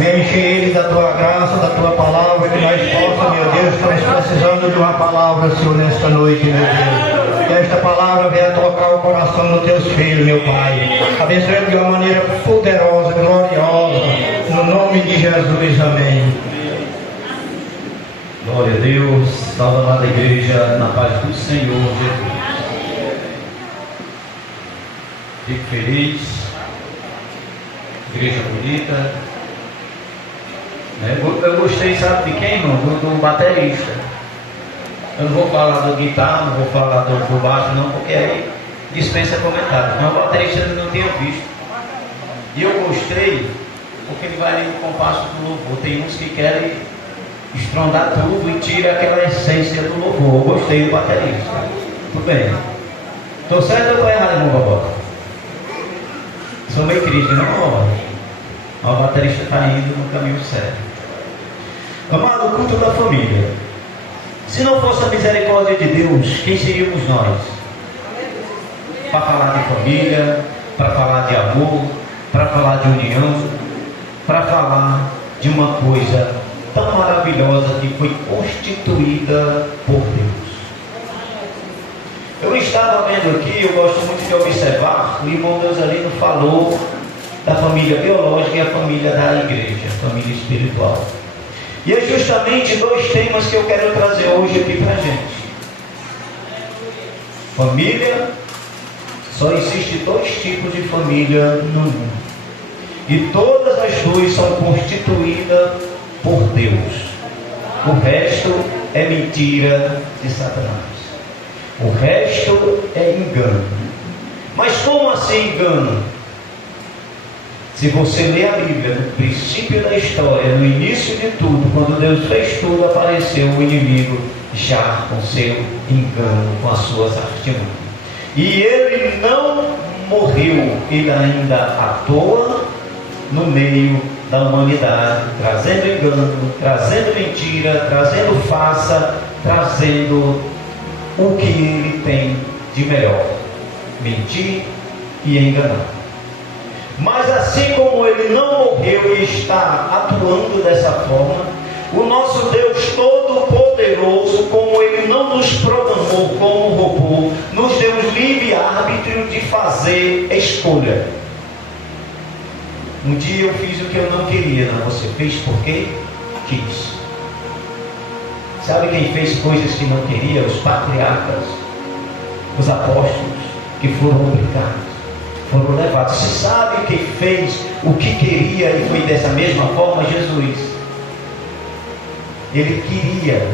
Vem encher eles da tua graça, da tua palavra, que nós possamos, meu Deus, estamos precisando de uma palavra, Senhor, nesta noite, meu Deus. Que esta palavra venha tocar o coração dos teus filhos, meu Pai. Abençoe de uma maneira poderosa, gloriosa, no nome de Jesus, amém. Glória a Deus, salve a amada igreja, na paz do Senhor Jesus. Fico feliz, igreja bonita. Eu gostei, sabe de quem, irmão? Do baterista. Eu não vou falar do guitarra, não vou falar do baixo, não, porque aí dispensa comentário. Mas o baterista eu não tinha visto. E eu gostei, porque ele vai no compasso do louvor. Tem uns que querem estrondar tudo e tira aquela essência do louvor. Eu gostei do baterista. Tudo bem. Estou certo ou estou errado, irmão Babó? Sou meio triste, não? O baterista está indo no caminho certo. Amado, o culto da família. Se não fosse a misericórdia de Deus, quem seríamos nós? Para falar de família, para falar de amor, para falar de união, para falar de uma coisa tão maravilhosa que foi constituída por Deus. Eu estava vendo aqui, eu gosto muito de observar, o irmão Deuselino falou da família biológica e a família da igreja, a família espiritual. E é justamente dois temas que eu quero trazer hoje aqui para a gente. Família, só existe dois tipos de família no mundo. E todas as duas são constituídas por Deus. O resto é mentira de Satanás. O resto é engano. Mas como assim engano? Se você ler a Bíblia, no princípio da história, no início de tudo, quando Deus fez tudo, apareceu o inimigo já com seu engano, com as suas artimanhas. E ele não morreu, ele ainda atua no meio da humanidade, trazendo engano, trazendo mentira, trazendo farsa, trazendo o que ele tem de melhor: mentir e enganar. Mas assim como ele não morreu e está atuando dessa forma, o nosso Deus Todo-Poderoso, como ele não nos programou como robô, nos deu o livre-arbítrio de fazer escolha. Um dia eu fiz o que eu não queria, não? Você fez porque quis. Sabe quem fez coisas que não queria? Os patriarcas, os apóstolos, que foram obrigados, foram levados. Você sabe quem fez o que queria e foi dessa mesma forma? Jesus. Ele queria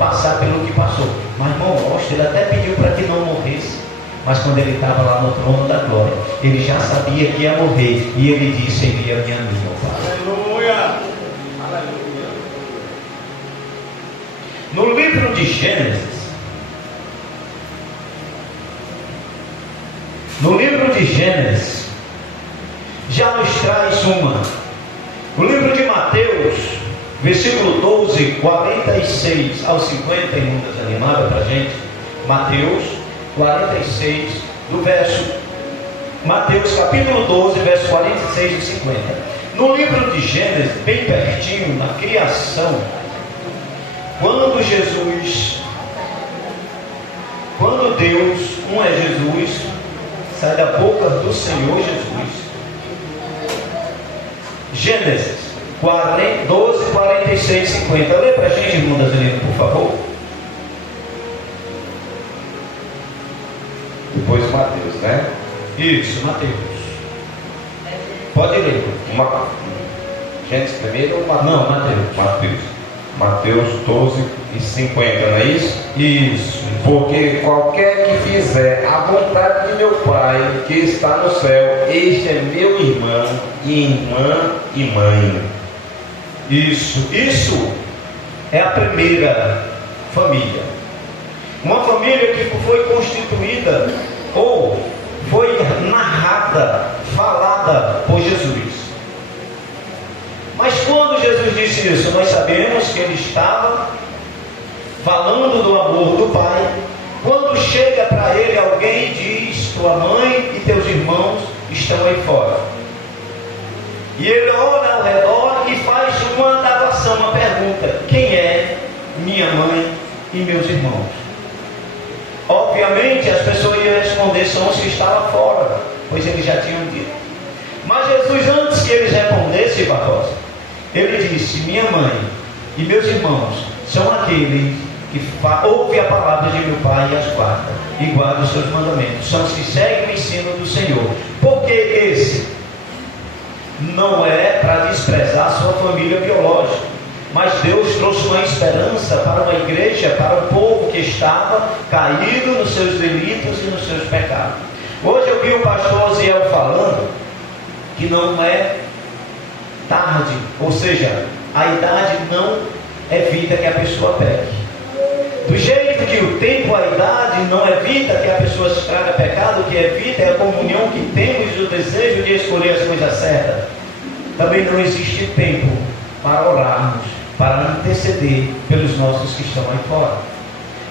passar pelo que passou. Mas irmão, ele até pediu para que não morresse. Mas quando ele estava lá no trono da glória, ele já sabia que ia morrer. E ele disse: envia-me a mim, meu Pai. Aleluia! Aleluia! No livro de Gênesis, já nos traz uma. O livro de Mateus, versículo 12, 46 ao 50, em muitas animadas para a gente. Mateus 46, do verso. Mateus capítulo 12, verso 46 e 50. No livro de Gênesis, bem pertinho, na criação, quando Deus, um é Jesus, sai da boca do Senhor Jesus. Gênesis 12, 46 e 50. Lê para a gente, irmão Deuselino, por favor. Depois Mateus, né? Isso, Mateus. Pode ler. Gênesis primeiro ou Mateus? Não, Mateus. Mateus 12 e 50, não é isso? Isso. Porque qualquer que fizer a vontade de meu Pai que está no céu, este é meu irmão, irmã e mãe. Isso é a primeira família. Uma família que foi constituída ou foi narrada, falada por Jesus. Mas quando Jesus disse isso, nós sabemos que ele estava falando do amor do Pai. Quando chega para ele alguém e diz: tua mãe e teus irmãos estão aí fora. E ele olha ao redor uma pergunta: quem é minha mãe e meus irmãos? Obviamente as pessoas iam responder: são os que estavam fora, pois eles já tinham dito. Mas Jesus, antes que eles respondessem, Barbosa, ele disse: minha mãe e meus irmãos são aqueles que ouvem a palavra de meu Pai e as guardam, e guardam os seus mandamentos. São os que seguem o ensino do Senhor. Porque esse não é para desprezar a sua família biológica, mas Deus trouxe uma esperança para uma igreja, para o povo que estava caído nos seus delitos e nos seus pecados. Hoje eu vi o pastor Osiel falando que não é tarde, ou seja, a idade não evita que a pessoa peque. Do jeito que o tempo, a idade não evita que a pessoa se traga pecado, o que evita é a comunhão que temos e o desejo de escolher as coisas certas. Também não existe tempo para orarmos, para interceder pelos nossos que estão aí fora,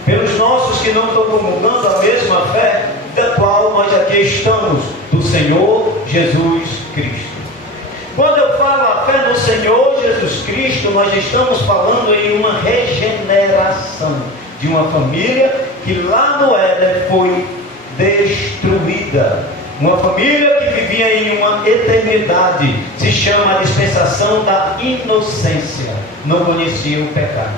pelos nossos que não estão comungando a mesma fé da qual nós aqui estamos, do Senhor Jesus Cristo. Quando eu falo a fé no Senhor Jesus Cristo, nós estamos falando em uma regeneração de uma família que lá no Éden foi destruída. Uma família que vivia em uma eternidade. Se chama a dispensação da inocência. Não conhecia o pecado.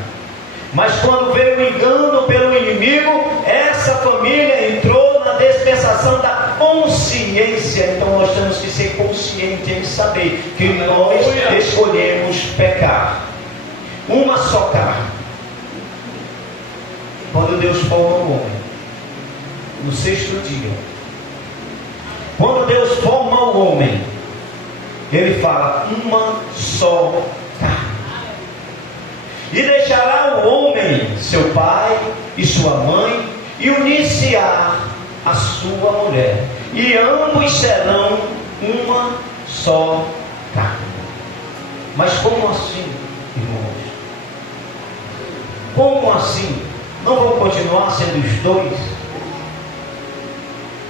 Mas quando veio o engano pelo inimigo, essa família entrou na dispensação da consciência. Então nós temos que ser conscientes em saber que nós escolhemos pecar. Uma só carne. Quando Deus forma o homem, no sexto dia, quando Deus forma o homem, Ele fala: uma só carne. E deixará o homem, seu pai e sua mãe, e unir-se-á a sua mulher, e ambos serão uma só carne. Mas como assim, irmãos? Como assim? Não vão continuar sendo os dois?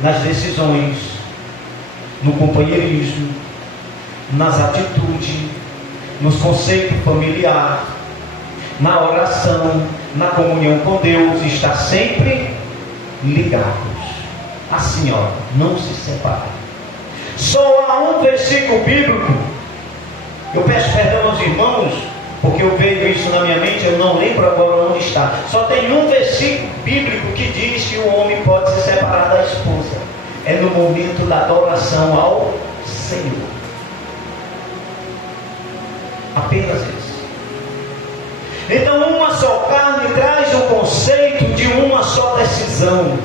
Nas decisões, no companheirismo, nas atitudes, nos conceitos familiares, na oração, na comunhão com Deus, está sempre ligados. Assim, ó, não se separem. Só há um versículo bíblico. Eu peço perdão aos irmãos, porque eu vejo isso na minha mente, eu não lembro agora onde está. Só tem um versículo bíblico que diz que o homem pode se separar da esposa. É no momento da adoração ao Senhor. Apenas isso. Então, uma só carne traz o conceito de uma só decisão,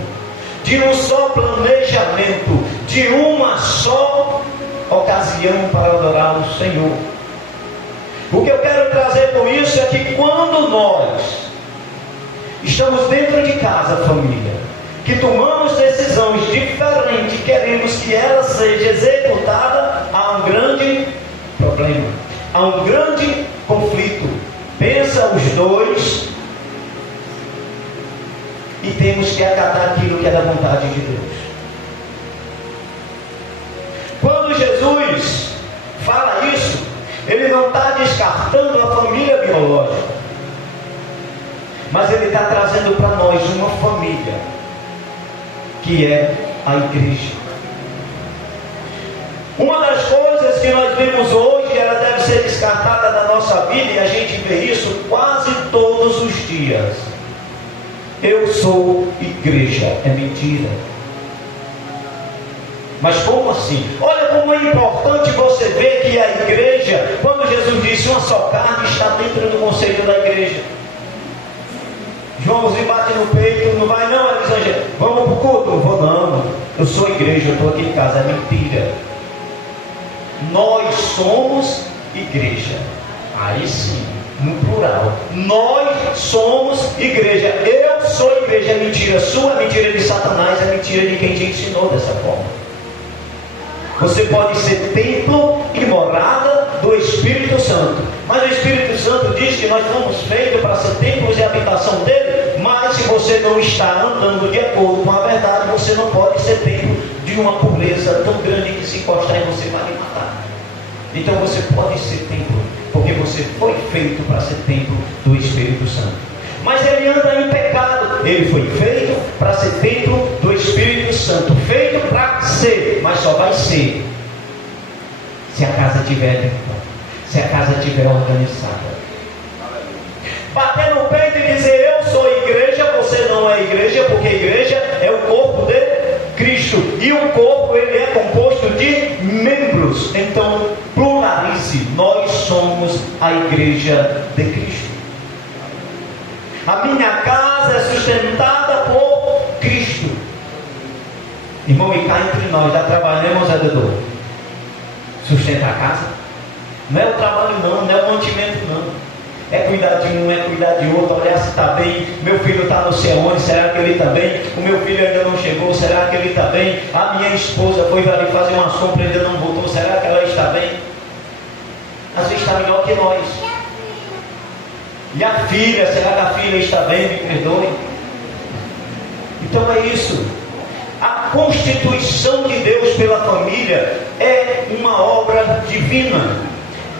de um só planejamento, de uma só ocasião para adorar o Senhor. O que eu quero trazer com isso é que quando nós estamos dentro de casa, família, que tomamos decisões diferentes, queremos que ela seja executada, há um grande problema, há um grande conflito. Pensa os dois e temos que acatar aquilo que é da vontade de Deus. Quando Jesus fala isso, Ele não está descartando a família biológica, mas Ele está trazendo para nós uma família, que é a igreja. Uma das coisas que nós vemos hoje, ela deve ser descartada da nossa vida, e a gente vê isso quase todos os dias. Eu sou igreja, é mentira. Mas como assim? Olha como é importante você ver que a igreja, quando Jesus disse uma só carne, está dentro do conceito da igreja. Joãozinho bate no peito, não vai não, Elisângela, vamos para o culto? Não vou não, eu sou igreja, eu estou aqui em casa, é mentira. Nós somos igreja. Aí sim, no plural. Nós somos igreja. Eu sou igreja, é mentira sua, é mentira de Satanás, é mentira de quem te ensinou dessa forma. Você pode ser templo e morada do Espírito Santo, mas o Espírito Santo diz que nós fomos feitos para ser templos e habitação dele. Mas se você não está andando de acordo com a verdade, você não pode ser templo de uma pureza tão grande que se encostar em você vai lhe matar. Então você pode ser templo, porque você foi feito para ser ele foi feito para ser templo do Espírito Santo, feito para ser, mas só vai ser se a casa estiver limpa, se a casa estiver organizada. Bater no peito e dizer eu sou igreja, você não é igreja, porque a igreja é o corpo de Cristo, e o corpo ele é composto de membros. Então pluralize, nós somos a igreja de Cristo. A minha casa é sustentada por Cristo. Irmão, e cá entre nós, dá trabalho, né, irmão Zé Dudu? Sustentar a casa? Não é o trabalho não, não é o mantimento não. É cuidar de um, é cuidar de outro, olhar se está bem. Meu filho está não sei onde, será que ele está bem? O meu filho ainda não chegou, será que ele está bem? A minha esposa foi ali fazer uma sombra e ainda não voltou, será que ela está bem? Às vezes está melhor que nós. E a filha, será que a filha está bem? Me perdoe. Então é isso. A constituição de Deus pela família é uma obra divina.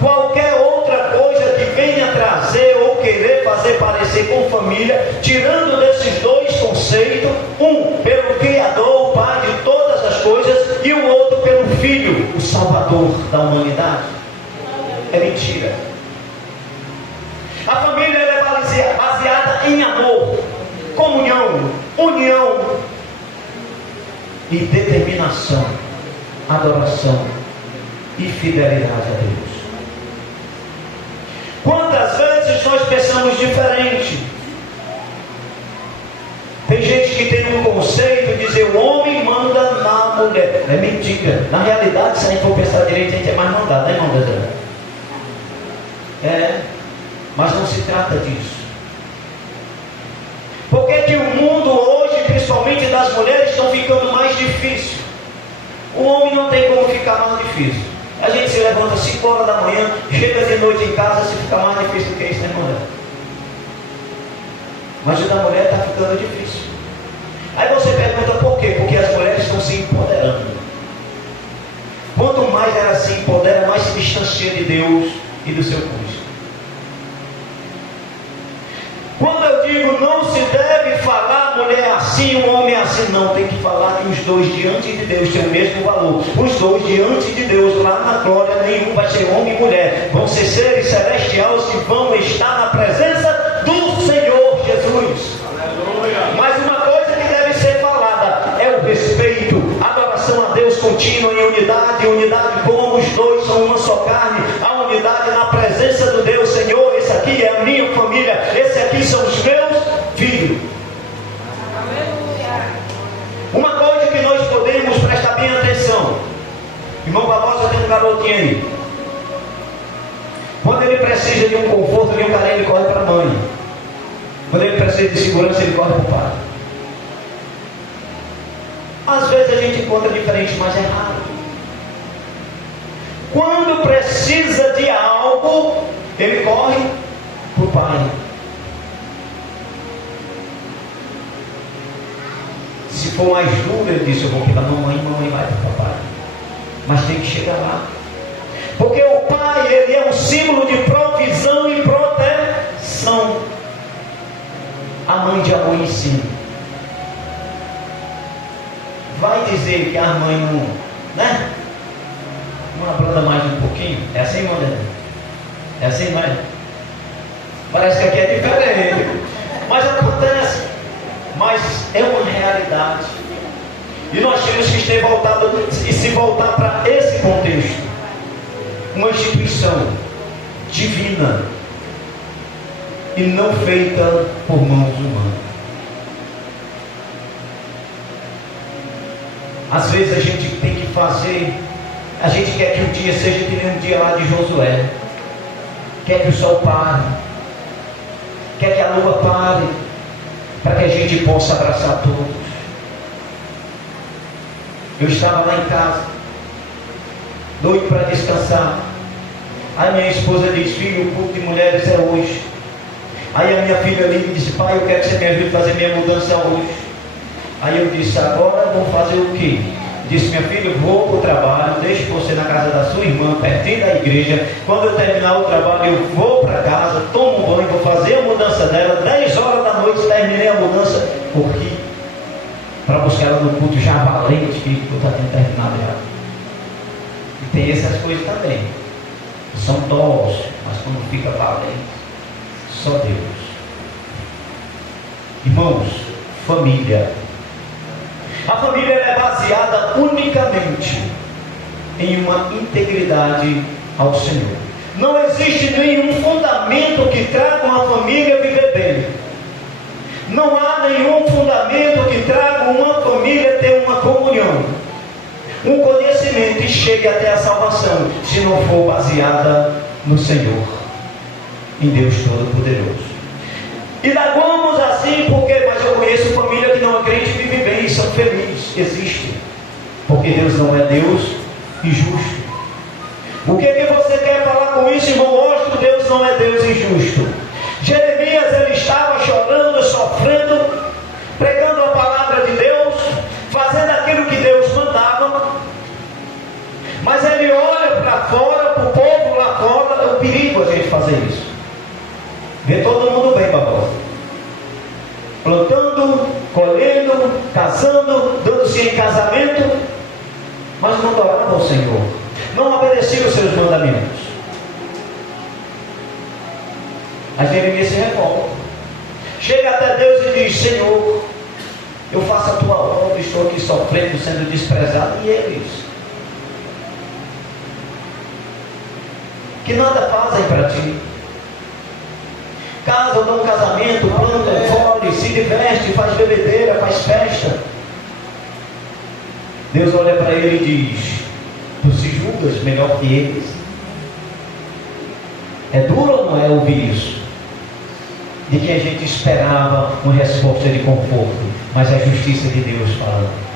Qualquer outra coisa que venha trazer ou querer fazer parecer com família, tirando desses dois conceitos, um pelo Criador, o Pai de todas as coisas, e o outro pelo Filho, o Salvador da humanidade, é mentira. A família é baseada em amor, comunhão, união e determinação, adoração e fidelidade a Deus. Quantas vezes nós pensamos diferente? Tem gente que tem um conceito de dizer o homem manda na mulher. É mentira. Na realidade, se a gente for pensar direito, a gente é mais mandado, né, irmão Dedé? É, mas não se trata disso. Por que que o mundo hoje, principalmente das mulheres, estão ficando mais difícil? O homem não tem como ficar mais difícil. A gente se levanta 5 horas da manhã, chega de noite em casa, se fica mais difícil do que isso, né, mulher? Mas o da mulher está ficando difícil. Aí você pergunta por quê? Porque as mulheres estão se empoderando. Quanto mais ela se empodera, mais se distancia de Deus e do seu cônjuge. Quando eu digo não se deve falar mulher assim, o homem assim, não, tem que falar que os dois diante de Deus têm o mesmo valor. Os dois diante de Deus, lá na glória, nenhum vai ser homem e mulher, vão ser seres celestiais que vão estar na presença do Senhor Jesus. Aleluia. Mas uma coisa que deve ser falada é o respeito, adoração a Deus contínua em unidade como os dois são uma só carne, a unidade na presença do Deus. Senhor, esse aqui é a minha família, esse aqui são os meus filhos. Uma coisa que nós podemos prestar bem atenção, irmão Barbosa tem um garotinho aí, quando ele precisa de um conforto, de um carinho, ele corre para a mãe. Quando ele precisa de segurança, ele corre para o pai. Às vezes a gente encontra diferente, mas é raro. Quando precisa de algo, ele corre para o pai. Se for mais duro, ele diz, eu vou pegar mamãe, mamãe vai para o papai. Mas tem que chegar lá. Porque o pai, ele é um símbolo de provisão e proteção. A mãe de amor ensina. Vai dizer que a mãe não, né? Uma branda mais um pouquinho. É assim, mulher? É assim, mãe? Parece que aqui é diferente. Mas acontece. Mas é uma realidade. E nós temos que ter voltado e se voltar para esse contexto. Uma instituição divina e não feita por mãos humanas. Às vezes a gente tem que fazer, a gente quer que o dia seja que nem um dia lá de Josué, quer que o sol pare, quer que a lua pare, para que a gente possa abraçar todos. Eu estava lá em casa, doido para descansar. Aí minha esposa disse, filho, o culto de mulheres é hoje. Aí a minha filha ali me disse, pai, eu quero que você me ajude a fazer minha mudança hoje. Aí eu disse, agora eu vou fazer o quê? Disse: minha filha, eu vou para o trabalho, deixo você na casa da sua irmã, pertinho da igreja. Quando eu terminar o trabalho, eu vou para casa, tomo um banho, vou fazer a mudança dela. 10 horas da noite, terminei a mudança, corri para buscar ela no culto já valente, que eu já tinha terminado já. E tem essas coisas também. São dóceis, mas quando fica valente, só Deus. Irmãos, família. A família é baseada unicamente em uma integridade ao Senhor. Não existe nenhum fundamento que traga uma família viver bem. Não há nenhum fundamento que traga uma família ter uma comunhão, um conhecimento e chegue até a salvação, se não for baseada no Senhor, em Deus Todo-Poderoso. E vamos assim porque, mas eu conheço família que não é crente e vive bem e são felizes. Existe. Porque Deus não é Deus injusto. O que você quer falar com isso, irmão? Mostra que Deus não é Deus injusto. Jeremias, ele estava chorando, sofrendo, pregando a palavra de Deus, fazendo aquilo que Deus mandava. Mas ele olha para fora, para o povo lá fora. É um perigo a gente fazer isso. Vê todo mundo bem, babão. Plantando, colhendo, casando, dando-se em casamento, mas não adorava ao Senhor, não obedecia os seus mandamentos. Aí Jeremias se revolta, chega até Deus e diz: Senhor, eu faço a tua obra, estou aqui sofrendo, sendo desprezado, e eles que nada fazem para ti. Casam, dão um casamento, plantam, colhem, se diverte, faz bebedeira, faz festa. Deus olha para ele e diz: tu se julgas melhor que eles? É duro ou não é ouvir isso? De que a gente esperava uma resposta de conforto, mas a justiça de Deus falando.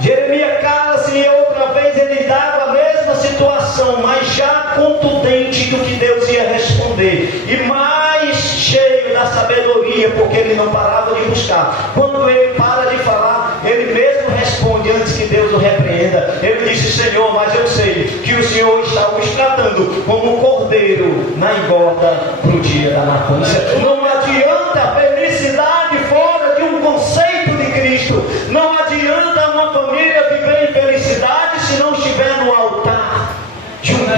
Jeremias cala-se e outra vez ele dava a mesma situação, mas já contundente do que Deus ia responder, e mais cheio da sabedoria, porque ele não parava de buscar. Quando ele para de falar, ele mesmo responde antes que Deus o repreenda. Ele disse: Senhor, mas eu sei que o Senhor está nos tratando como um cordeiro na engorda para o dia da matança. Não adianta a felicidade fora de um conceito de Cristo. Não adianta uma família viver em felicidade se não estiver no altar junto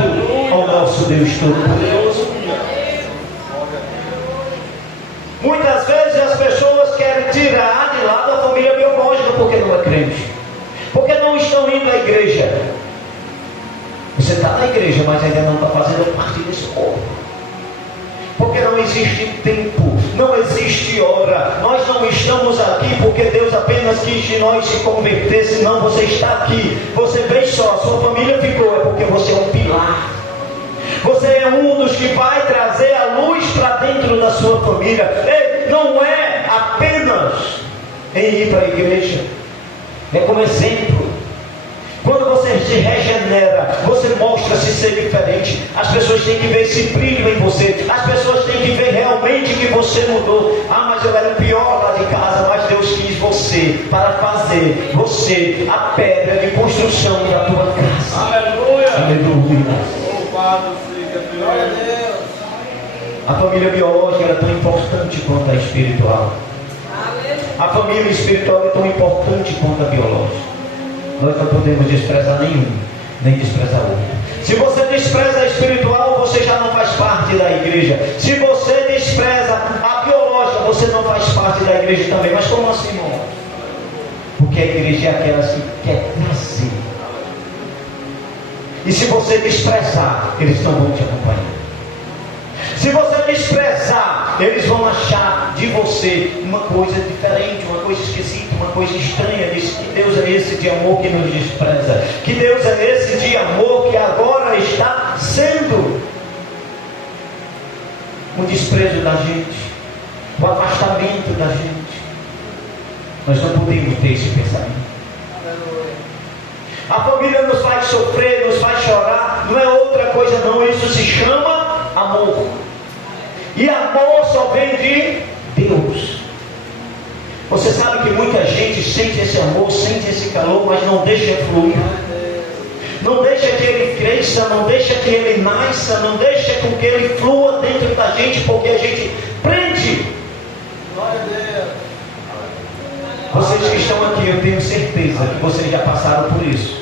ao nosso Deus Todo-Poderoso. Muitas vezes as pessoas querem tirar de lado a família biológica porque não é crente, porque não estão indo à igreja. Você está na igreja, mas ainda não está fazendo parte desse corpo, porque não existe tempo, não existe hora. Nós não estamos aqui porque Deus apenas quis que nós se convertesse. Não, você está aqui, você vem só, sua família ficou, é porque você é um pilar. Você é um dos que vai trazer a luz para dentro da sua família. Não é apenas em ir para a igreja, é como exemplo. Quando você se regenera, você mostra-se ser diferente. As pessoas têm que ver esse brilho em você. As pessoas têm que ver realmente que você mudou. Ah, mas eu era o pior lá de casa. Mas Deus quis você para fazer você a pedra de construção da tua casa. Aleluia! Aleluia! Glória a Deus! A família biológica é tão importante quanto a espiritual. A família espiritual é tão importante quanto a biológica. Nós não podemos desprezar nenhum, nem desprezar outro. Se você despreza a espiritual, você já não faz parte da igreja. Se você despreza a biológica, você não faz parte da igreja também. Mas como assim, irmão? Porque a igreja é aquela que quer nascer. E se você desprezar, eles não vão te acompanhar. Se você desprezar, eles vão achar de você uma coisa diferente, uma coisa esquisita, uma coisa estranha. Diz que Deus é esse de amor que nos despreza, que Deus é esse de amor que agora está sendo o desprezo da gente, o afastamento da gente. Nós não podemos ter esse pensamento. A família nos faz sofrer, nos faz chorar, não é outra coisa não, isso se chama amor. E amor só vem de Deus. Você sabe que muita gente sente esse amor, sente esse calor, mas não deixa fluir. Não deixa que ele cresça, não deixa que ele nasça, não deixa com que ele flua dentro da gente, porque a gente prende. Glória a Deus. Vocês que estão aqui, eu tenho certeza que vocês já passaram por isso.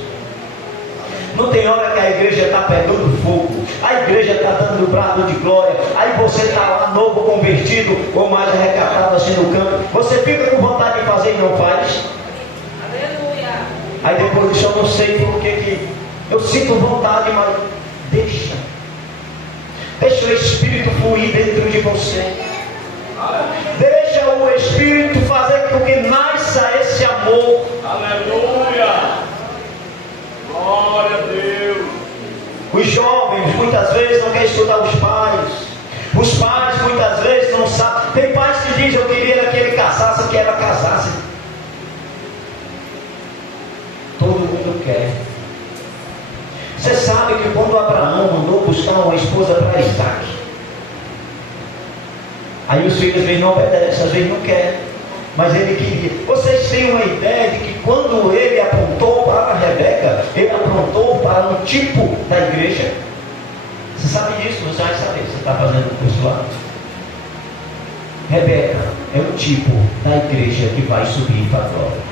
Não tem hora que a igreja está pegando fogo, a igreja está dando brado de glória, aí você está lá novo, convertido, ou mais arrecatado assim no campo, você fica com vontade de fazer e não faz. Aleluia. Aí depois disso eu não sei por que eu sinto vontade, mas deixa o Espírito fluir dentro de você. Deixa o Espírito fazer com que nasça esse amor. Aleluia. Glória a Deus. Os jovens muitas vezes não querem escutar os pais. Os pais muitas vezes não sabem. Tem pais que dizem: eu queria que ele casasse, que ela casasse. Todo mundo quer. Você sabe que quando Abraão mandou buscar uma esposa para Isaac, aí os filhos às vezes não obedecem, às vezes não querem, mas ele queria. Vocês têm uma ideia de que quando ele apontou para a Rebeca, ele apontou para um tipo da igreja? Você sabe disso? Você vai saber, você está fazendo o curso lá. Rebeca é um tipo da igreja que vai subir para a glória.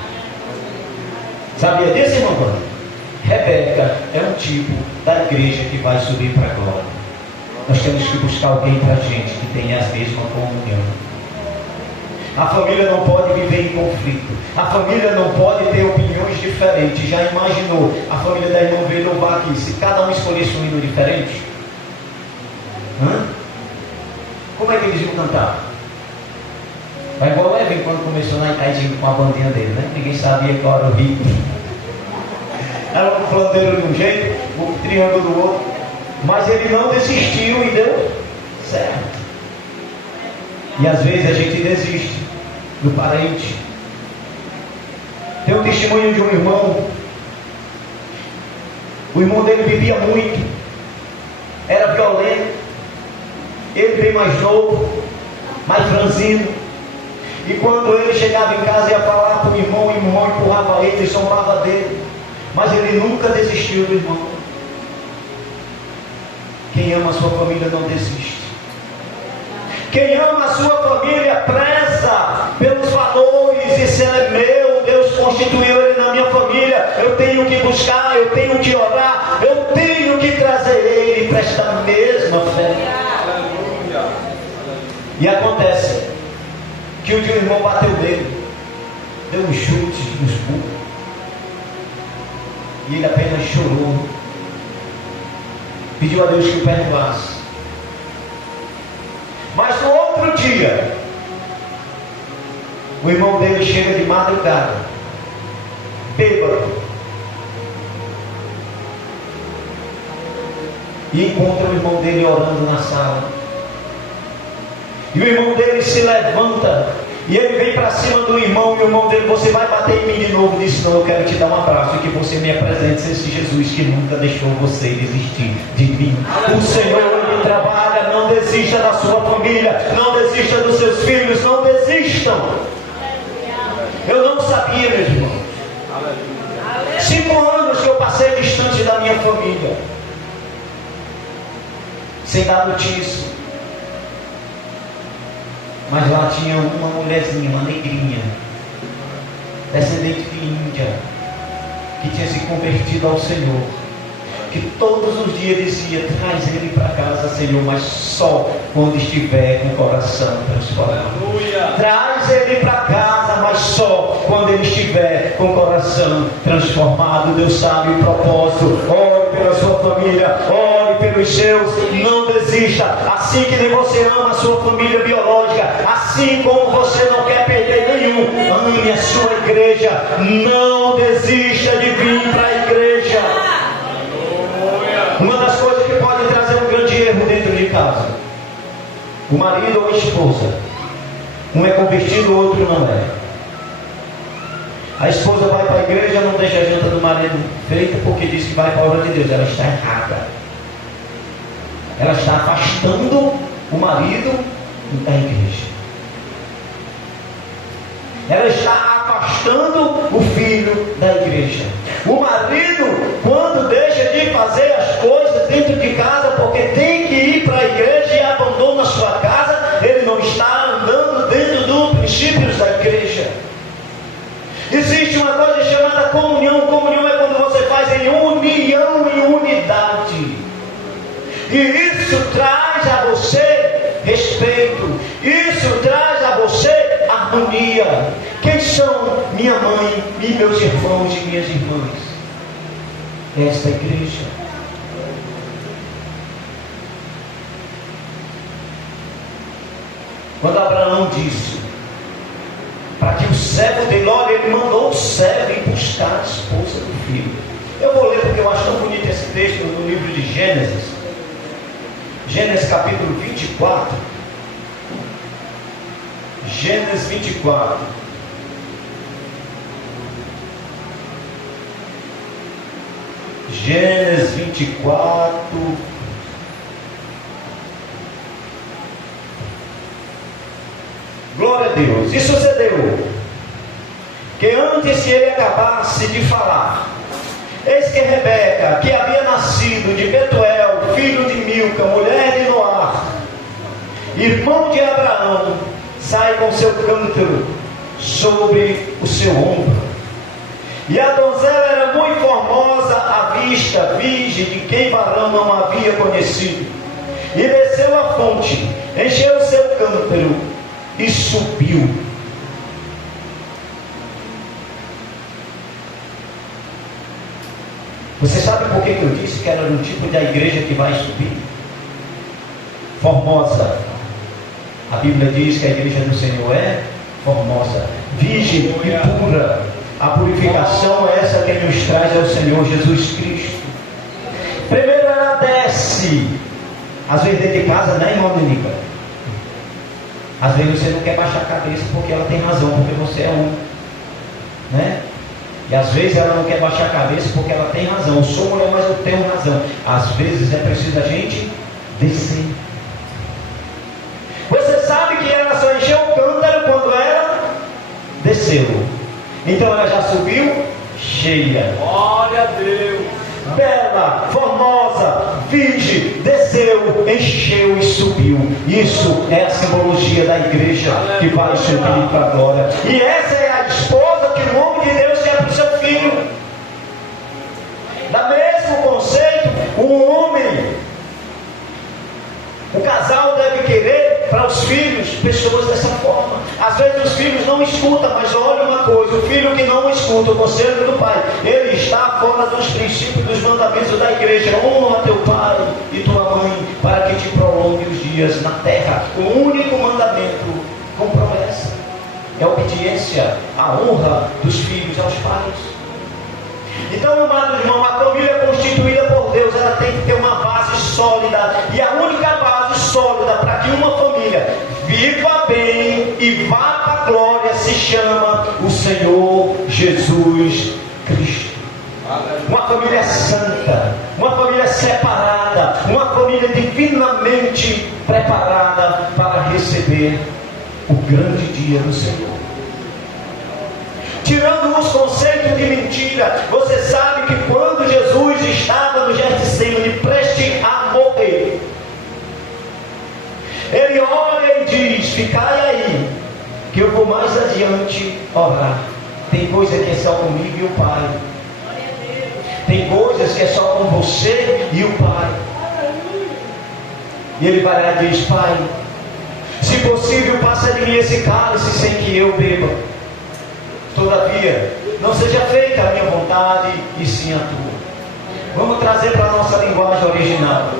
Sabia disso, irmão? Rebeca é um tipo da igreja que vai subir para a glória. Nós temos que buscar alguém para a gente que tenha a mesma comunhão. A família não pode viver em conflito. A família não pode ter opiniões diferentes. Já imaginou a família da irmã veio louvar aqui? Se cada um escolhesse um hino diferente? Como é que eles iam cantar? Vai igual o Levin quando começou na Itaidinha com a bandinha dele, né? Ninguém sabia qual era o ritmo. Era um flandeiro de um jeito, o triângulo do outro. Mas ele não desistiu e deu certo. E às vezes a gente desiste do parente. Tem um testemunho de um irmão. O irmão dele bebia muito, era violento. Ele bem mais novo, mais franzino. E quando ele chegava em casa ia falar para o irmão empurrava ele e zombava dele. Mas ele nunca desistiu do irmão. Quem ama a sua família não desiste. Quem ama a sua família preza pelos valores. Isso é meu, Deus constituiu ele na minha família. Eu tenho que buscar, eu tenho que orar, eu tenho que trazer ele para esta mesma fé. E acontece que um dia o irmão bateu nele, deu um chute nos burros, e ele apenas chorou, pediu a Deus que o perdoasse. Mas no outro dia, o irmão dele chega de madrugada, bêbado, e encontra o irmão dele orando na sala. E o irmão dele se levanta e ele vem para cima do irmão, e o irmão dele: você vai bater em mim de novo? Disse: não, eu quero te dar um abraço e que você me apresente esse Jesus que nunca deixou você desistir de mim. O Senhor, ele trabalha. Não desista da sua família, não desista dos seus filhos, não desistam. Eu não sabia, meus irmãos. 5 anos que eu passei distante da minha família, sem dar notícia. Mas lá tinha uma mulherzinha, uma negrinha, descendente de Índia, que tinha se convertido ao Senhor, que todos os dias dizia: traz ele para casa, Senhor, mas só quando estiver com o coração transformado. Aleluia. Traz ele para casa, mas só quando ele estiver com o coração transformado. Deus sabe o propósito. Ore pela sua família, ore pelos seus, não desista. Assim que você ama a sua família biológica, assim como você não quer perder nenhum, ame a sua igreja. Não desista de vir para a igreja. Uma das coisas que pode trazer um grande erro dentro de casa: o marido ou a esposa, um é convertido, o outro não é. A esposa vai para a igreja, não deixa a janta do marido feita porque diz que vai para a obra de Deus. Ela está errada. Ela está afastando o marido da igreja. ela está afastando o filho da igreja. O marido, quando deixa de fazer as coisas dentro de casa, porque tem que ir para a igreja e abandona a sua casa, ele não está andando dentro dos princípios da igreja. Existe uma coisa chamada comunhão. Comunhão é quando você faz em união e unidade. E isso traz a você respeito. Isso traz a você harmonia. Quem são minha mãe e meus irmãos e minhas irmãs? Esta igreja. Quando Abraão disse para que o servo dele, olha, ele mandou o servo ir buscar a esposa do filho. Eu vou ler porque eu acho tão bonito esse texto no livro de Gênesis. Gênesis capítulo 24. Gênesis 24. Gênesis 24. Glória a Deus. E sucedeu que antes que ele acabasse de falar, eis que Rebeca, que havia nascido de Betuel, filho de Milca, mulher de Noar, irmão de Abraão, sai com seu cântaro sobre o seu ombro. E a donzela era muito formosa à vista, virgem, de quem varão não havia conhecido. E desceu à fonte, encheu o seu cântaro e subiu. Você sabe por que eu disse que era um tipo da igreja que vai subir? Formosa. A Bíblia diz que a igreja do Senhor é formosa, virgem e pura. A purificação é essa que nos traz ao Senhor Jesus Cristo. Primeiro ela desce. Às vezes dentro de casa, né, irmã Donica? Às vezes você não quer baixar a cabeça porque ela tem razão, porque você é um, né? E às vezes ela não quer baixar a cabeça porque ela tem razão. Eu sou mulher, mas eu tenho razão. Às vezes é preciso a gente descer. Você sabe que ela só encheu o cântaro quando ela desceu. Então ela já subiu cheia. Glória a Deus. Bela, formosa, virgem, desceu, encheu e subiu. Isso é a simbologia da igreja que vai subir para a glória. E essa é a esposa que o nome de Deus quer para o seu filho. Da mesmo conceito, o homem, o casal deve querer para os filhos pessoas dessa forma. Às vezes os filhos não escutam, mas olha uma coisa: o filho que não escuta o conselho do pai, ele está fora dos princípios, dos mandamentos da igreja. Honra teu pai e tua mãe para que te prolongue os dias na terra. O único mandamento com promessa é a obediência, a honra dos filhos aos pais. Então, amado irmão, a família constituída por Deus, ela tem que ter uma base sólida. E a única base sólida para que uma família viva bem e vá para a glória se chama o Senhor Jesus Cristo. Uma família santa, uma família separada, uma família divinamente preparada para receber o grande dia do Senhor. Tirando os conceitos de mentira, você sabe que quando Jesus estava no Getsemane, prestes a morrer, ele olha e diz: ficai aí, que eu vou mais adiante orar. Tem coisa que é só comigo e o Pai. Tem coisas que é só com você e o Pai. E ele vai lá e diz: Pai, se possível, passa de mim esse cálice sem que eu beba. Todavia, não seja feita a minha vontade, e sim a tua. Vamos trazer para a nossa linguagem original.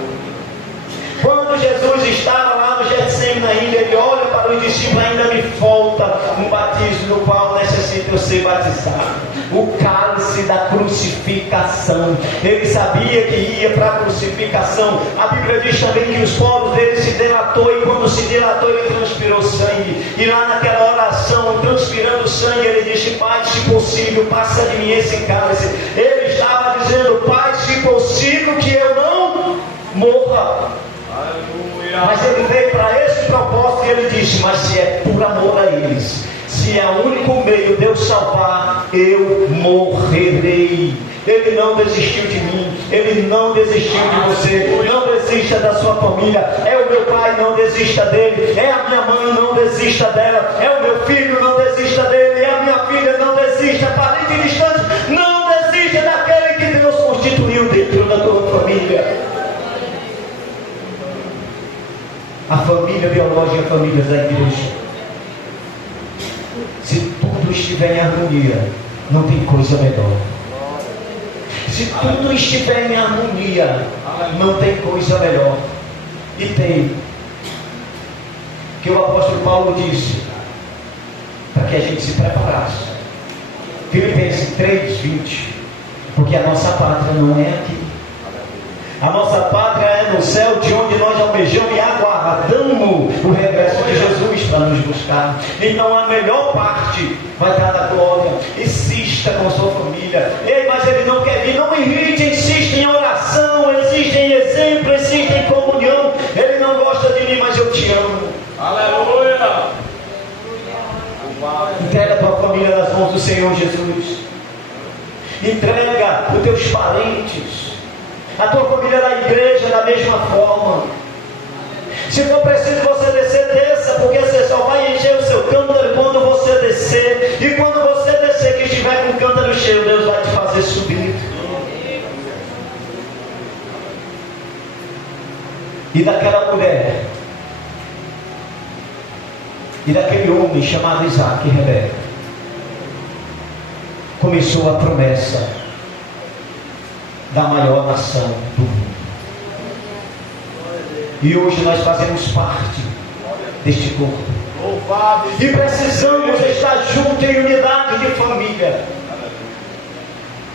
Quando Jesus estava lá no Getsemane ainda, ele olha para os discípulos: ainda me falta um batismo no qual necessito eu ser batizado. O cálice da crucificação. Ele sabia que ia para a crucificação. A Bíblia diz também que os poros dele se dilatou, e quando se dilatou ele transpirou sangue. E lá naquela oração, transpirando sangue, ele disse: Pai, se possível, passa de mim esse cálice. Ele estava dizendo: Pai, se possível, que eu não morra. Mas ele veio para esse propósito, e ele disse: mas se é por amor a eles, Se é o único meio de eu salvar, eu morrerei. Ele não desistiu de mim, Ele não desistiu de você. Não desista da sua família. É o meu pai, não desista dele. É a minha mãe, não desista dela. É o meu filho, não desista dele. É a minha filha, não desista. Parente distante, não desista daquele que Deus constituiu dentro da tua família. A família biológica e a família da igreja. Se tudo estiver em harmonia, não tem coisa melhor. Se tudo estiver em harmonia, não tem coisa melhor. E tem. Que o apóstolo Paulo disse, para que a gente se preparasse. Filipenses 3:20. Porque a nossa pátria não é aqui. A nossa pátria é no céu, de onde nós almejamos e aguardamos o regresso de Jesus para nos buscar. Então a melhor parte vai estar da glória. Insista com a sua família. Ei, mas ele não quer vir, não irrite, insista em oração, insista em exemplo, insista em comunhão. Ele não gosta de mim, mas eu te amo. Aleluia! Entrega a tua família nas mãos do Senhor Jesus. Entrega os teus parentes, a tua família da igreja da mesma forma. Se for preciso você descer, desça, porque você só vai encher o seu cântaro quando você descer. E quando você descer, que estiver com o cântaro cheio, Deus vai te fazer subir. E daquela mulher, e daquele homem chamado Isaac e Rebeca, começou a promessa da maior nação do mundo. E hoje nós fazemos parte deste corpo. E precisamos estar juntos em unidade de família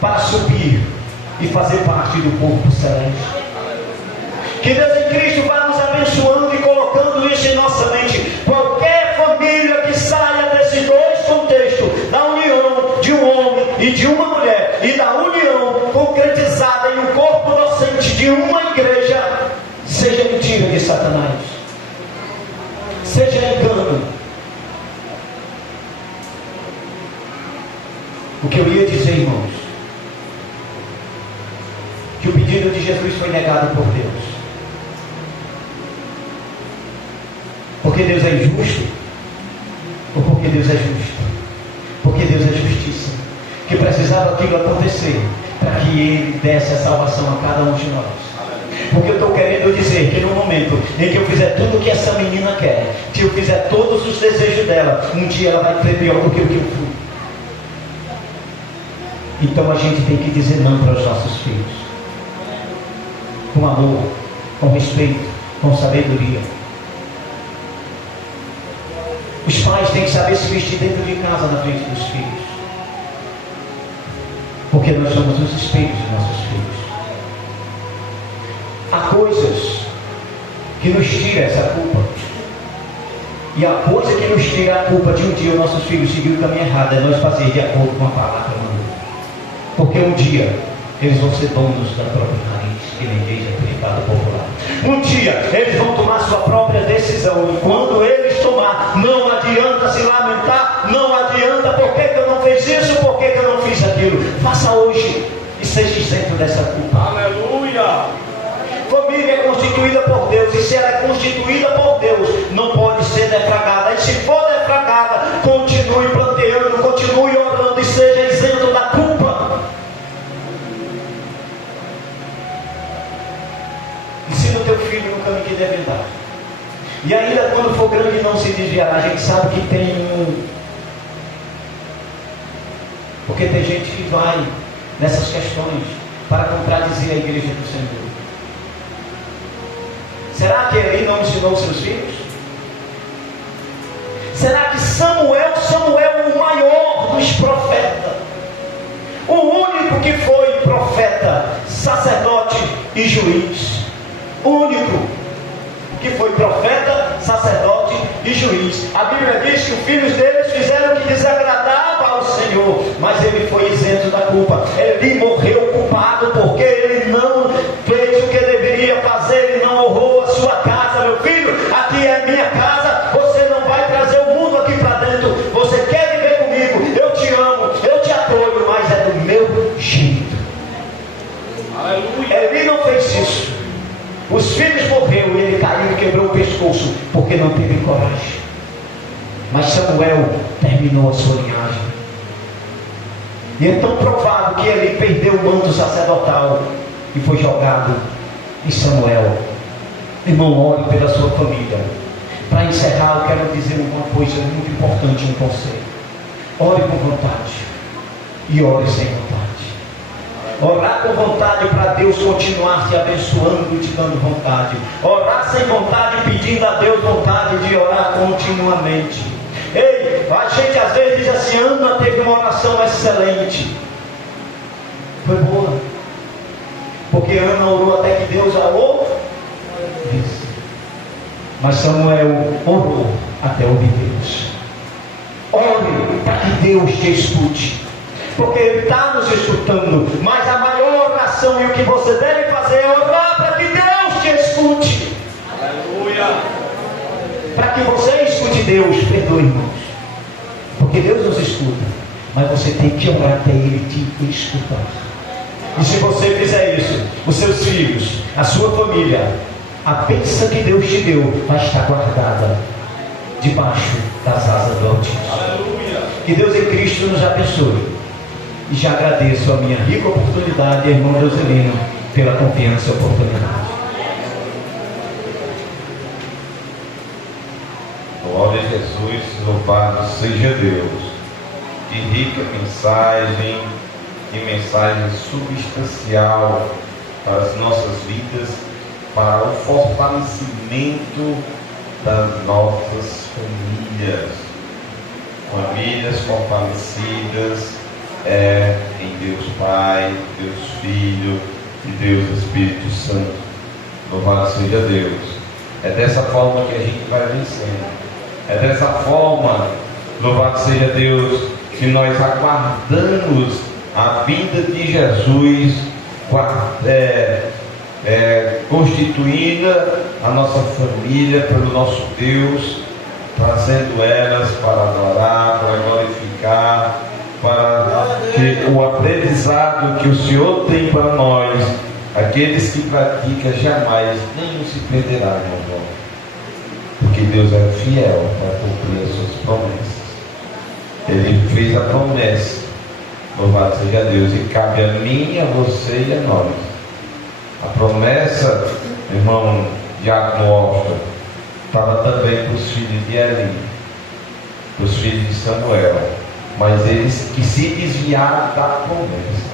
para subir e fazer parte do corpo celeste. Que Deus em Cristo vá nos abençoando e colocando isso em nossa mente. Qualquer família que saia desses dois contextos, da união de um homem e de uma mulher, e da união concretizada em um corpo docente de uma igreja, seja mentira de Satanás, seja engano. O que eu ia dizer, irmãos, que o pedido de Jesus foi negado por Deus. Porque Deus é injusto? Ou porque Deus é justo? Porque Deus é justiça. Que precisava aquilo acontecer para que Ele desse a salvação a cada um de nós. Porque eu estou querendo dizer que no momento em que eu fizer tudo o que essa menina quer, que eu fizer todos os desejos dela, um dia ela vai ter pior do que o que eu fui. Então a gente tem que dizer não para os nossos filhos. Com amor, com respeito, com sabedoria. Os pais têm que saber se vestir dentro de casa na frente dos filhos. Porque nós somos os espelhos dos nossos filhos. Há coisas que nos tiram essa culpa. E a coisa que nos tira a culpa de um dia os nossos filhos seguir o caminho errado é nós fazer de acordo com a palavra. Porque um dia eles vão ser donos da própria nariz, que nem diz a ditado popular. Um dia eles vão tomar sua própria decisão. E quando eles tomar, não adianta se lamentar, não adianta por que eu não fiz isso, por que eu não fiz aquilo. Faça hoje e seja isento dessa culpa. Aleluia! Família é constituída por Deus, e se ela é constituída por Deus, não pode ser defragada. E se for defragada, continue planteando, continue orando e seja isento da culpa. Ensina o teu filho no caminho que deve andar. E ainda quando for grande não se desviará. A gente sabe que tem porque tem gente que vai nessas questões para contradizer a igreja do Senhor. Será que Eli não ensinou seus filhos? Será que Samuel, o maior dos profetas, o único que foi profeta, sacerdote e juiz, o único que foi profeta, sacerdote e juiz. A Bíblia diz que os filhos deles fizeram o que desagradava ao Senhor, mas ele foi isento da culpa. Ele morreu culpado porque ele não fez o que deveria fazer, ele não honrou a sua casa. Meu filho, aqui é a minha casa, você não vai trazer o mundo aqui para dentro, você pescoço, porque não teve coragem. Mas Samuel terminou a sua linhagem. E é tão provável que ele perdeu o manto sacerdotal e foi jogado em Samuel. Irmão, ore pela sua família. Para encerrar, eu quero dizer uma coisa muito importante, um conselho. Ore com vontade e ore sem vontade. Orar com vontade para Deus continuar te abençoando e te dando vontade. Orar sem vontade, pedindo a Deus vontade de orar continuamente. Ei, a gente às vezes diz assim: Ana teve uma oração excelente. Foi boa, porque Ana orou até que Deus a ouviu. Mas Samuel orou até ouvir Deus. Ore para que Deus te escute, porque Ele está nos escutando. Mas a maior oração e o que você deve fazer é orar para que Deus te escute. Aleluia. Para que você escute Deus, perdoe, irmãos, porque Deus nos escuta, mas você tem que orar até Ele te escutar. E se você fizer isso, os seus filhos, a sua família, a bênção que Deus te deu vai estar guardada debaixo das asas do Altíssimo. Aleluia. Que Deus em Cristo nos abençoe. E já agradeço a minha rica oportunidade, irmão Joselino, pela confiança e oportunidade. Glória a Jesus, louvado seja Deus. Que rica mensagem, que mensagem substancial para as nossas vidas, para o fortalecimento das nossas famílias. Famílias fortalecidas em Deus Pai, Deus Filho e Deus Espírito Santo. Louvado seja Deus. É dessa forma que a gente vai vencendo. É dessa forma, louvado seja Deus, que nós aguardamos a vinda de Jesus, constituída a nossa família pelo nosso Deus, trazendo elas para adorar, para glorificar, para que o aprendizado que o Senhor tem para nós, aqueles que praticam, jamais nenhum se perderá, meu irmão. Porque Deus é fiel para cumprir as suas promessas. Ele fez a promessa. Louvado seja Deus. E cabe a mim, a você e a nós. A promessa, irmão Diácono Oscar, estava também para os filhos de Eli, para os filhos de Samuel. Mas eles que se desviaram da promessa.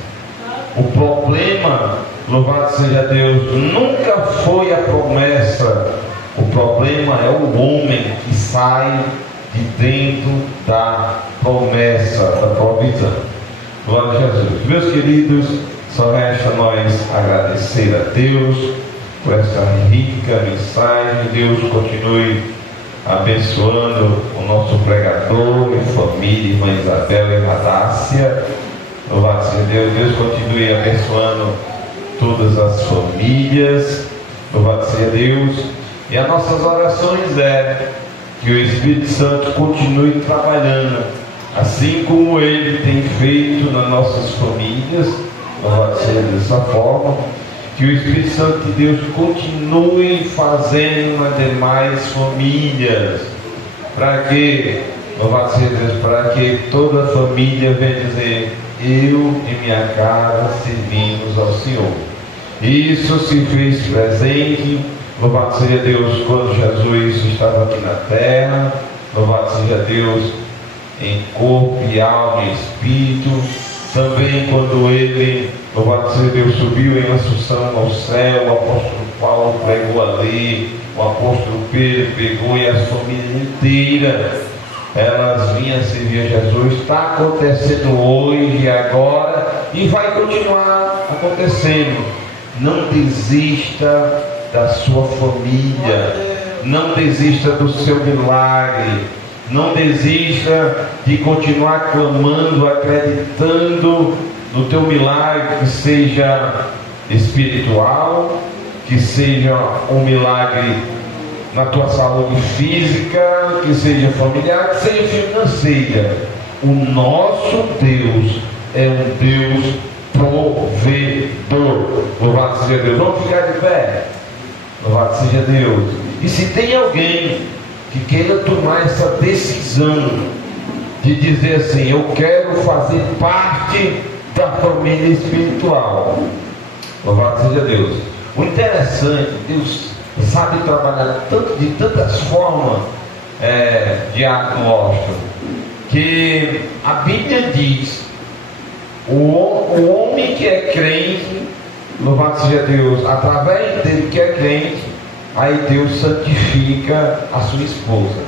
O problema, louvado seja Deus, nunca foi a promessa. O problema é o homem que sai de dentro da promessa, da provisão. Glória a Jesus. Meus queridos, só resta nós agradecer a Deus por essa rica mensagem. Deus continue abençoando o nosso pregador e família, irmã Isabel e Radácia. Louvado seja Deus. Deus continue abençoando todas as famílias. Louvado seja Deus. E as nossas orações é que o Espírito Santo continue trabalhando, assim como Ele tem feito nas nossas famílias. Louvado seja dessa forma. Que o Espírito Santo de Deus continue fazendo nas demais famílias, para que, louvado seja Deus, para que toda a família venha dizer: eu e minha casa servimos ao Senhor. Isso se fez presente, louvado seja Deus, quando Jesus estava aqui na terra. Louvado seja Deus, em corpo e alma e espírito. Também quando ele, louvado seja Deus, subiu em Assunção ao céu, o apóstolo Paulo pregou ali, o apóstolo Pedro pegou, e a família inteira, elas vinham servir a Jesus. Está acontecendo hoje e agora, e vai continuar acontecendo. Não desista da sua família, não desista do seu milagre. Não desista de continuar clamando, acreditando no teu milagre, que seja espiritual, que seja um milagre na tua saúde física, que seja familiar, que seja financeira. O nosso Deus é um Deus provedor. Louvado seja Deus. Vamos ficar de pé. Louvado seja Deus. E se tem alguém que queira tomar essa decisão de dizer assim, eu quero fazer parte da família espiritual, louvado seja Deus. O interessante, Deus sabe trabalhar de tantas formas, Diácono Austin, que a Bíblia diz, o homem que é crente, louvado seja Deus, através dele que é crente, aí Deus santifica a sua esposa.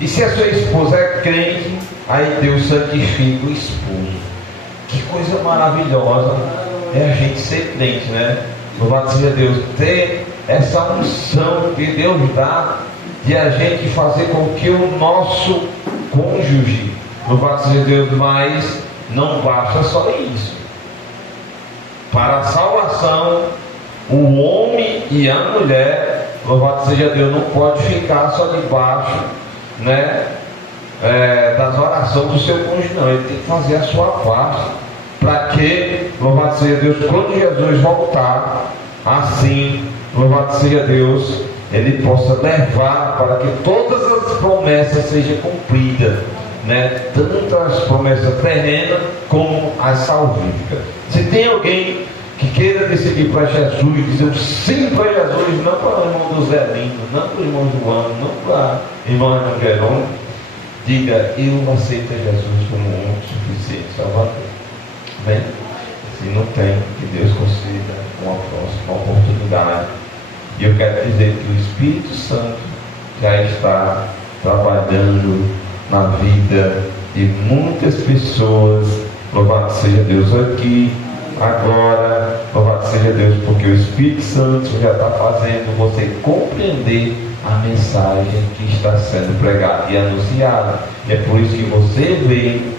E se a sua esposa é crente, aí Deus santifica o esposo. Que coisa maravilhosa é a gente ser crente, né? Louvado seja Deus, ter essa unção que Deus dá de a gente fazer com que o nosso cônjuge, louvado seja Deus, mas não basta só isso. Para a salvação, o homem e a mulher, louvado seja Deus, não pode ficar só debaixo, né, das orações do seu cônjuge, não. Ele tem que fazer a sua parte, para que, louvado seja Deus, quando Jesus voltar, assim, louvado seja Deus, ele possa levar para que todas as promessas sejam cumpridas, né? Tanto as promessas terrenas como as salvíficas. Se tem alguém que queira decidir para Jesus, dizer sim para Jesus, não para o irmão do Zelino, não para o irmão João, não para o irmão Angelon, diga, eu aceito Jesus como um suficiente Salvador. Bem, se não tem, que Deus conceda uma próxima oportunidade. E eu quero dizer que o Espírito Santo já está trabalhando na vida de muitas pessoas, louvado seja Deus aqui, agora, louvado seja Deus, porque o Espírito Santo já está fazendo você compreender a mensagem que está sendo pregada e anunciada. E é por isso que você veio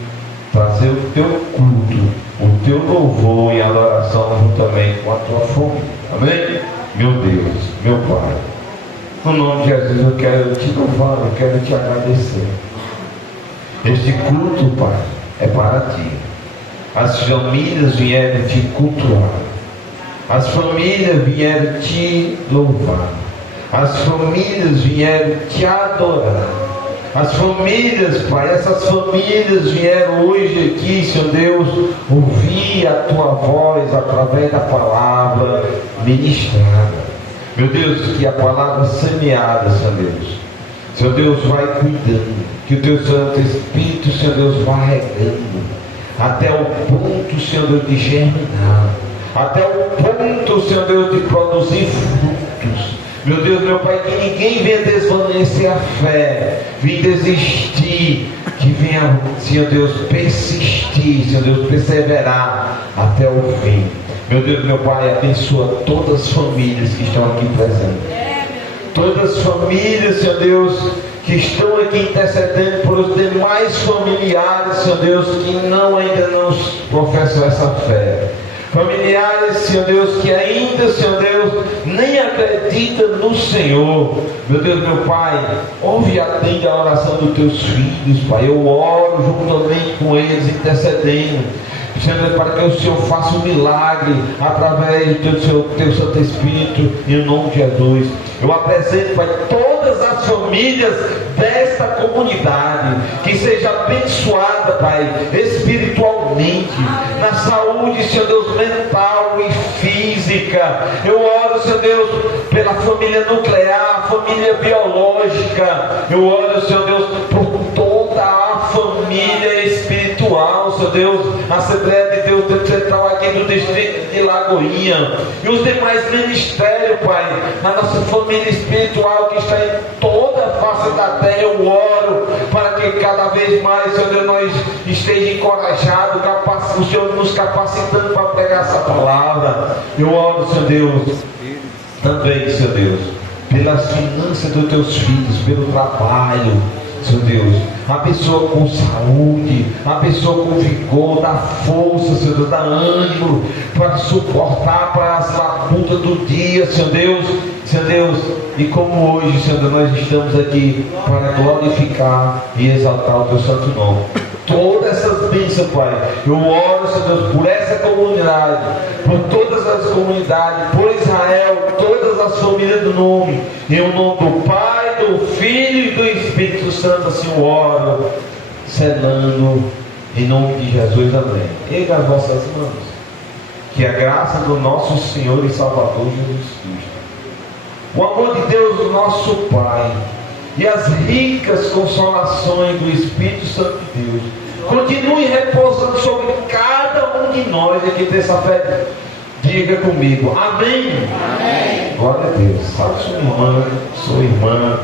trazer o teu culto, o teu louvor e adoração juntamente com a tua família. Amém? Meu Deus, meu Pai, no nome de Jesus eu quero te louvar, eu quero te agradecer. Este culto, Pai, é para ti. As famílias vieram te cultuar, as famílias vieram te louvar, as famílias vieram te adorar. As famílias, Pai, essas famílias vieram hoje aqui, Senhor Deus, ouvir a Tua voz através da palavra ministrada. Meu Deus, que a palavra semeada, Senhor Deus, Senhor Deus, vai cuidando, que o Teu Santo Espírito, Senhor Deus, vai regando, até o ponto, Senhor Deus, de germinar, até o ponto, Senhor Deus, de produzir frutos. Meu Deus, meu Pai, que ninguém venha desvanecer a fé, venha desistir, que venha, Senhor Deus, persistir, Senhor Deus, perseverar até o fim. Meu Deus, meu Pai, abençoa todas as famílias que estão aqui presentes. Todas as famílias, Senhor Deus, que estão aqui intercedendo por os demais familiares, Senhor Deus, que ainda não professam essa fé. Familiares, Senhor Deus, que ainda, Senhor Deus, nem acreditam no Senhor. Meu Deus, meu Pai, ouve e atende a oração dos teus filhos, Pai. Eu oro juntamente com eles, intercedendo, Senhor, para que o Senhor faça um milagre através do teu Santo Espírito, em nome de Jesus. Eu apresento, Pai, todas as famílias desta comunidade, que seja abençoada, Pai, espiritualmente, na saúde, Senhor Deus, mental e física. Eu oro, Senhor Deus, pela família nuclear, família biológica. Eu oro, Senhor Deus, por toda a família espiritual, Senhor Deus, a Assembleia de Deus Central aqui do distrito de Lagoinha, e os demais ministérios, Pai, a nossa família espiritual que está em toda a face da terra. Eu oro para que cada vez mais, Senhor Deus, nós estejamos encorajados, o Senhor nos capacitando para pegar essa palavra. Eu oro, Senhor Deus, também, Senhor Deus, pelas finanças dos teus filhos, pelo trabalho, Senhor Deus, abençoa com saúde, abençoa com vigor, dá força, Senhor Deus, dá ânimo para suportar para as labutas do dia, Senhor Deus, e como hoje, Senhor Deus, nós estamos aqui para glorificar e exaltar o teu santo nome. todas essas bênçãos, Pai. Eu oro, Senhor Deus, por essa comunidade, por todas as comunidades, por Israel, todas as famílias do nome, em nome do Pai, do Filho e do Espírito Santo, assim eu oro, selando, em nome de Jesus, amém. Erga as vossas mãos, que a graça do nosso Senhor e Salvador Jesus Cristo, o amor de Deus, o nosso Pai, e as ricas consolações do Espírito Santo de Deus continue repousando sobre cada um de nós aqui terça-feira. Diga comigo, amém? Amém. Glória a Deus. Salve sua irmã,